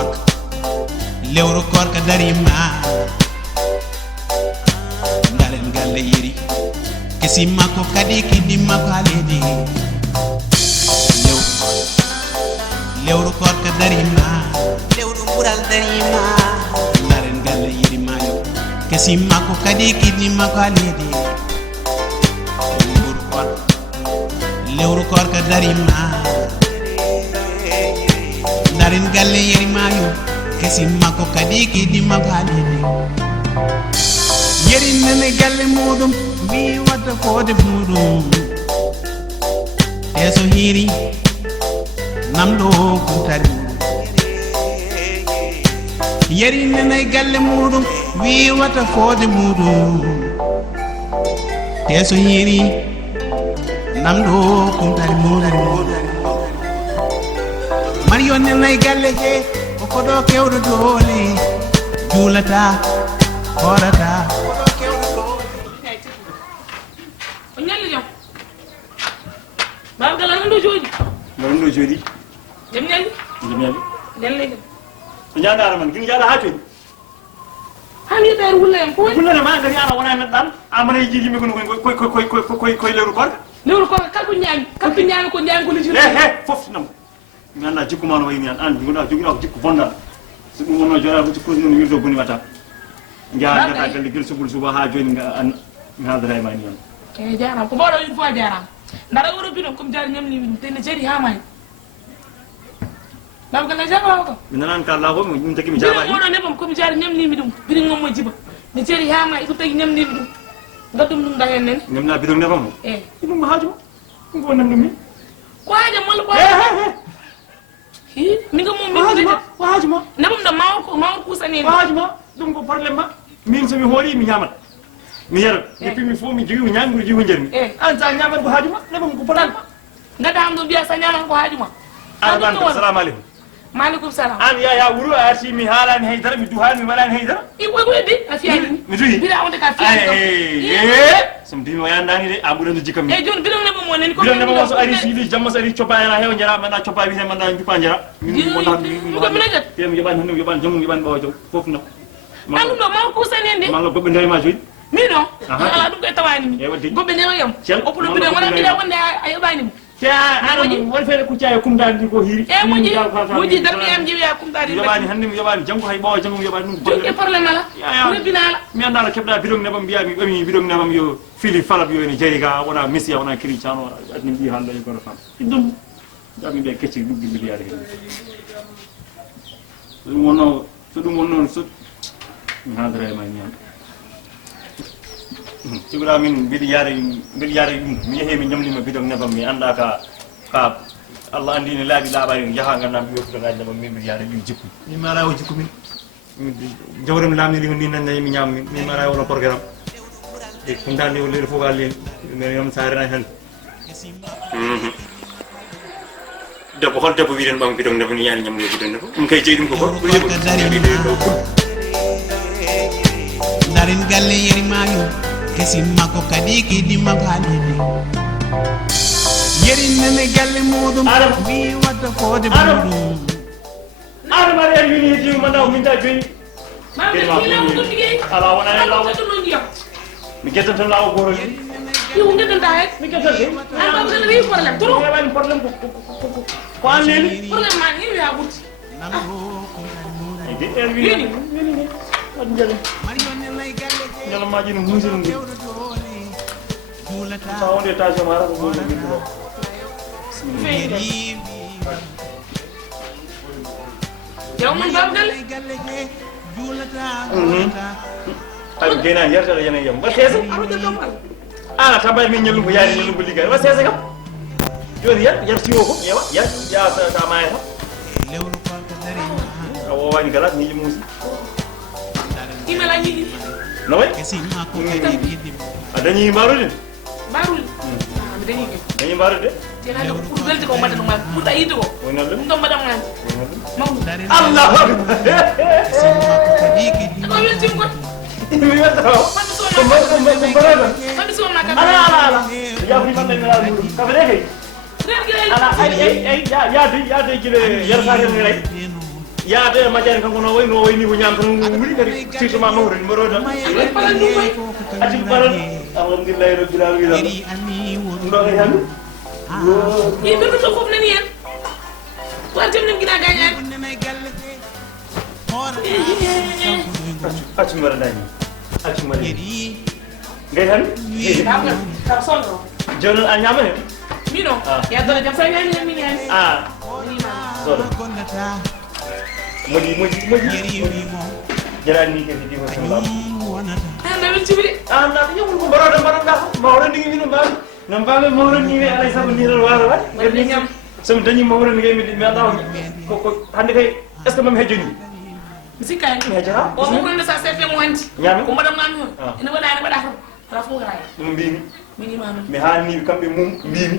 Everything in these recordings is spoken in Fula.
korka lewru korka darima ndaren galle yeri kesi makko kadi kiddi makko haledi lewru korka darima lewru bural darima ndaren galle yeri mayo kesi makko kadi kiddi makko haledi lewru korka darima ndaren galle yeri mayo kesi makko kadi kiddi makko haledi yeri nene galle mudum mi wadda fode mudum teso hiri namdo kuntari yeri nene galle mudum wi wadda fode mudum teso hiri namdo kuntari mudari Mario nene galle he ko do kewdo dole julata horata Bab gala ndo jodi. Ndo jodi. Dem ñali. Del legi. So ñandara man gin jala hatu. Hani der wulen ko. Wulen ma ngari ala wona men dal amana jigi mi koy leuru kor. Leuru kor kal ko ñaan. Kal ko ñaan ko ñaan ko li ci. Fof nam. Mi anda jikku man way mi an ngoda jogina ko jikku bonda. So dum wono jora ko ci ko non wirdo boni wata. Njaar ngata gal gel subul suba ha joni nga an ngadra ma ni jaram ko bodo une fois jaram. Ndara wuro bino comme jaar ñam ni tene jeri ha may dam gala jaba ko minanan ka la ko mi taki mi jaba yi ne bam comme jaar ñam ni mi dum biri ngom mo jiba ni jeri ha may ko tagi ñam ni mi dum nga dum dum da hen nen ñam na bidon ne bam dum haaju ko nam dum mi ko haaja mal ko hi mi nga mom mi ko haaju ma ne bam da mawo ko sane ko haaju ma dum ko problème ma min so mi hori mi ñamat mi yar depuis mi fo mi jigu mi ñam jigu jermi an sa ñamat ko haaju ma ne bam ko problème nga dam do biya sa ñamat ko haaju ma assalamu alaykum maaleykum salam an ya wuro arti mi halani haydara mi duhani mi walani haydara ko di afiyani mi duhi bila on de ka fi sam dimi wayandani de abudan jikam mi jon bidon ne mo nen ko bidon ne mo so ari sidi jamma sari copa yana hew jara manda copa bi he manda jupa jara min mo tan mi ko mi lagat tem yoban hanu yoban jamu yoban bawo jow fof na anu do ma ko sanende ma lo gobbe ndoy ma joyi mi no ala dum koy tawani mi gobbe ne yam opulo bidon wala mi da wonde ayobani mo ya ana won fere ku ciaye kum dal di ko hiri moji darmi am jiwi ya kum dal di yobani hande mi yobani jango hay bawo jango yobani dum jokke problème ala ko binala mi andala kebda bidon ne bam biya mi bami bidon ne bam yo fili fala bi yo ni jeriga wona messi wona cristiano adni bi hande ko fam dum dami be kecci dum bi yaade dum wono so mi hadra ma ñam tibra min bidi yare mi yehe mi ñamli ma bidon ne bam mi anda ka Allah andi ne laabi laabari jaha ngana mi yofto ngade bam mi yare mi jikku mi mara o jikku min jawram lamni ni nan mi ñam mi mara wala programme e kundande o le fo galle mi yam sarena hen debbo hol debbo wiiden bam bidon ne ni yani ñamli bidon ne dum kay jeydum ko ko ndaren galle yeri mayo kesi makko kadi kiddi makko haledi yeri nene galle mudum mi wadda fode mudum ara mari en wini jiw mandaw min ta joni ma mi lawo dum ligey ala wona en lawo mi getan tan lawo goro ni yo ngetan ta het mi getan ni an ba gën wi problème trop ya wani problème ko an leli problème ma ni ya but di en wini on jale ñala ma jinu musul ngi sa wonde ta so mara ko yow man bab gal ay gena yarta la yana yam ba sese ala tabay min ñelu ko yaari ñelu ko ligay ba sese kam joni yar tiwo ko yewa ya sa ma ya awo wani galat ni musi imela ñi no way dañuy mbarude barul dañuy mbarude dina do pour dalti ko mata no ma puta yito ko wonal dum madam ngan Allah ko wi tim ko mi wata fami so ma ka ala ya fi man la mu ka fere kay ala ay ya de gile yar sa ni lay ya de ma jare kanko no wayni ko ñam tan wuri kadi surtout ma mawro ni maro tan ati paral alhamdulillah rabbil alamin ndo ngay ham yi be to fof nani en ko tem nim gina gañan ati mara dani ati mara ngay han daga ka sonno jonal a ñama he mino ya dole jam say ñami ñami ñami solo moji jarani ke di ko sala na min tibiri na ñu ko baro da mawro ni ngi ba nam ba mawro ni we alay sabu ni ro wala ngi ñam sam dañu mawro ni mi ndaw ko hande kay est ce que mam hejjoni Msika ni hejjara o mo ko sa sefe mo wanti ñami ko madam ngam ina wala ina bada ra fu gaay mbimi mini mama mi hani kambe mum mbimi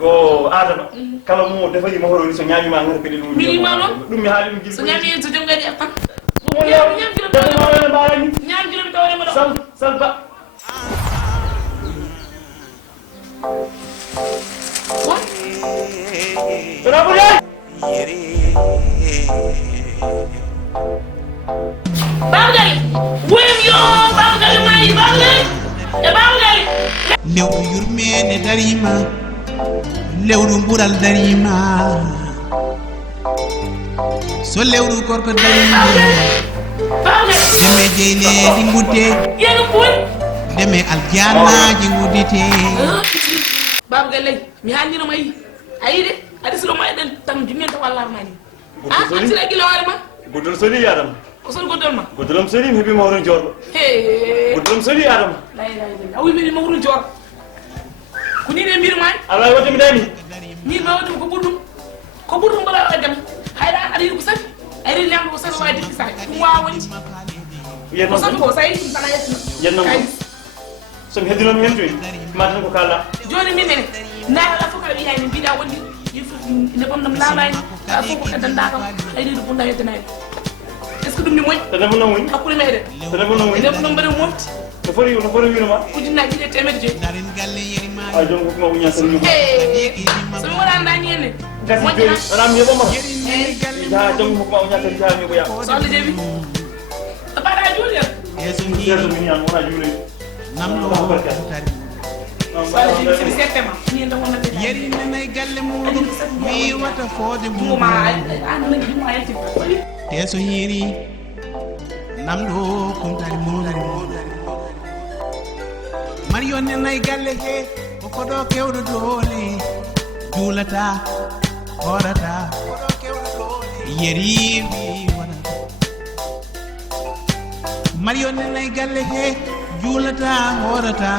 o adama kala mo defali mawro ni so ñami ma ngar pede dum mini mama dum mi haali dum gil so ñami en so jom ngadi aftan mo ñam kilo da ma ni ñam kilo tawale ma do salba what bravo ya Babgal wem yo babgal mai babgal e babgal lewru yurmede darima lewru bural darima so lewru gorko darima babgal deme jeyle di gudde yenu bun deme aljanaji guddite babgal lay mi hanni no mai ayi de adi silo mai den tam jumien to wallar mani asila gila wala ma godol soli yaram ko sol godol ma godolam soli mi hebi mawro jordo godolam soli yaram la ilaha illallah awi mi mawru jor kuni ne mir man ala wati mi dani mir ma wadi ko budum bala dem hayda adi ko safi ay lam ko safi wadi sa wa woni yen ko safi ko say sana yen non so mi hedilom hen joyi ma tan ko kala joni min ne na la fukara bi hay ni bida woni yifu ne bam dam labay ka fuko ka danda kam ay di bu ndayete nay est ce que dum ni moy te dafa nanguñ akule mede te dafa nanguñ def no mbere mofti no fori wi ma ko jinna ji temed je darin galle yerima ay jom ko ma ñaan tan ñu so mi wala ndani en gasi joyi ram yebo ma ja jom ko ma ñaan tan ja ñu ko ya so le jebi bada juli yeso yeso ni mi ñaan wona juli namdo tari so le jebi ci septembre ni ndo wona be yeri nanay galle mudum mi wata fode mo ma an na ngi mo ayati teso yiri namdo kumtari mudari marion nanay galle he ko do kewdo dole julata horata yeri mi wana marion nanay galle he julata horata